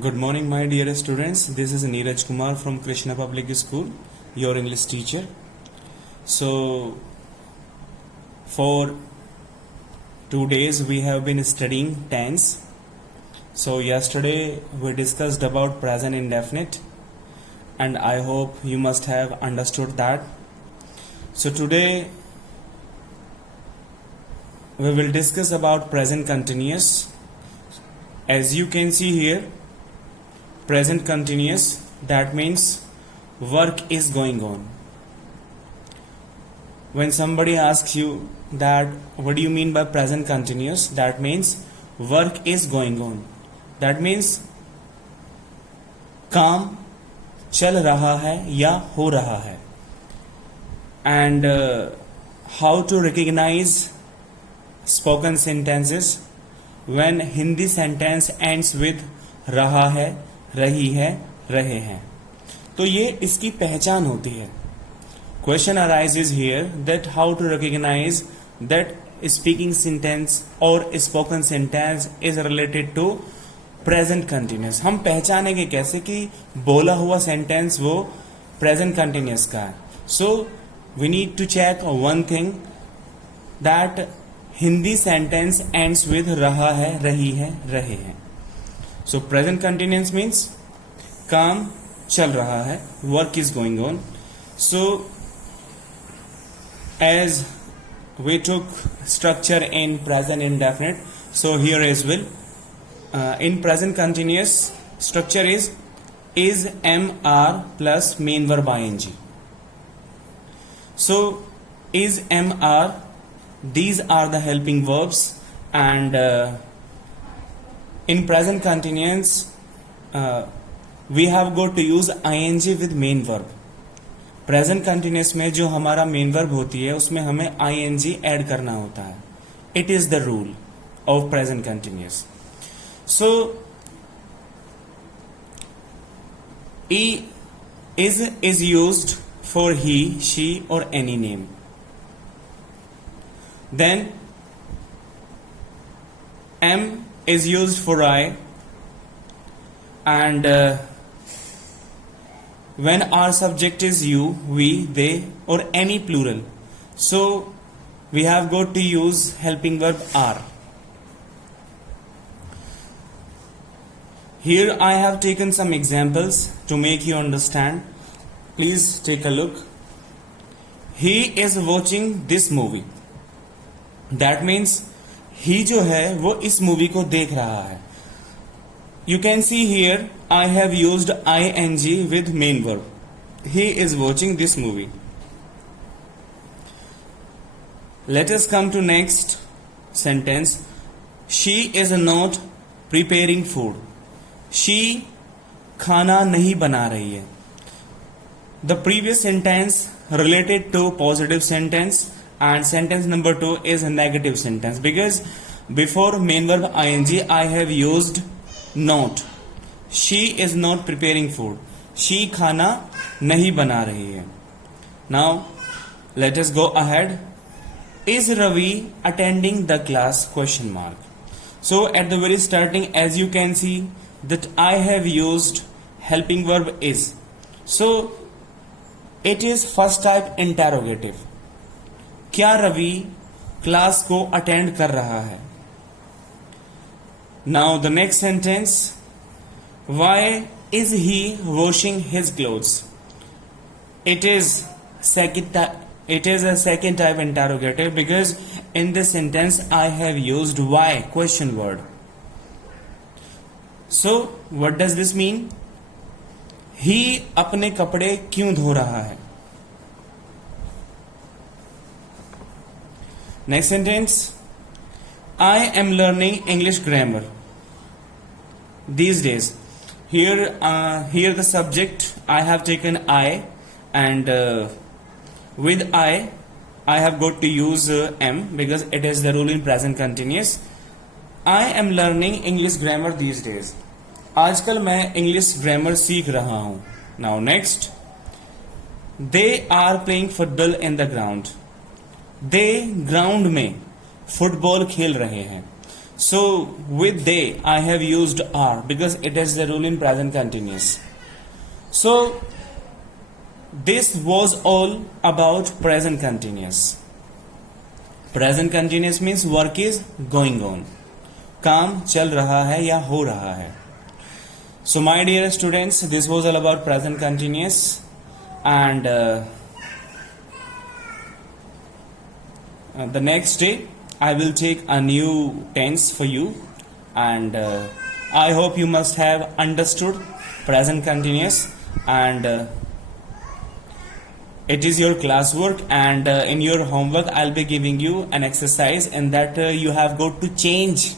Good morning, my dear students. This is Neeraj Kumar from Krishna Public School, your English teacher. So, for 2 days we have been studying tense. So, yesterday we discussed about present indefinite, and I hope you must have understood that. So, today we will discuss about present continuous. As you can see here, present continuous, that means work is going on. When somebody asks you that what do you mean by present continuous, that means work is going on. That means काम चल रहा है या हो रहा है. And how to recognize spoken sentences when Hindi sentence ends with रहा है, रही है, रहे हैं. तो ये इसकी पहचान होती है. Question arises here that how to recognize that speaking sentence or spoken sentence is related to present continuous. हम पहचानेंगे कैसे कि बोला हुआ सेंटेंस वो present continuous का है. So we need to check one thing that Hindi sentence ends with रहा है, रही है, रहे हैं. So present continuous means काम चल रहा है, work is going on. So as we took structure in present indefinite, so here as well in present continuous structure is MR plus main verb ing. So is MR, these are the helping verbs, and in present continuous we have got to use ing with main verb. Present continuous में जो हमारा main verb होती है उसमें हमें ing add करना होता है. It is the rule of present continuous. So is used for he, she or any name. Then am is used for I, and when our subject is you, we, they or any plural, so we have got to use helping verb are. Here I have taken some examples to make you understand. Please take a look. He is watching this movie. That means he जो है वो इस movie को देख रहा है. You can see here I have used ing with main verb. He is watching this movie. Let us come to next sentence. She is not preparing food. She खाना नहीं बना रही है. The previous sentence related to positive sentence and sentence number 2 is a negative sentence, because before main verb ing I have used not. She is not preparing food. She खाना नहीं बना रही है. Now let us go ahead. Is Ravi attending the class? Question mark. So at the very starting, as you can see that I have used helping verb is. So it is first type interrogative. क्या Ravi class को attend कर रहा है? Now the next sentence. Why is he washing his clothes? It is a second type interrogative, because in this sentence I have used why question word. So what does this mean? He अपने कपड़े क्यों धो रहा है? Next sentence. I am learning English grammar these days. Here the subject I have taken I, and with I have got to use am, because it is the rule in present continuous. I am learning English grammar these days. आजकल मैं English grammar सीख रहा हूँ. Now next. They are playing football in the ground. They ground में football खेल रहे हैं. So with they I have used are because it is the rule in present continuous. So this was all about present continuous. Present continuous means work is going on. काम चल रहा है या हो रहा है. So my dear students, this was all about present continuous, and the next day I will take a new tense for you, and I hope you must have understood present continuous, and it is your classwork, and in your homework I'll be giving you an exercise in that you have got to change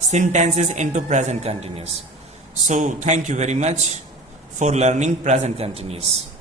sentences into present continuous. So thank you very much for learning present continuous.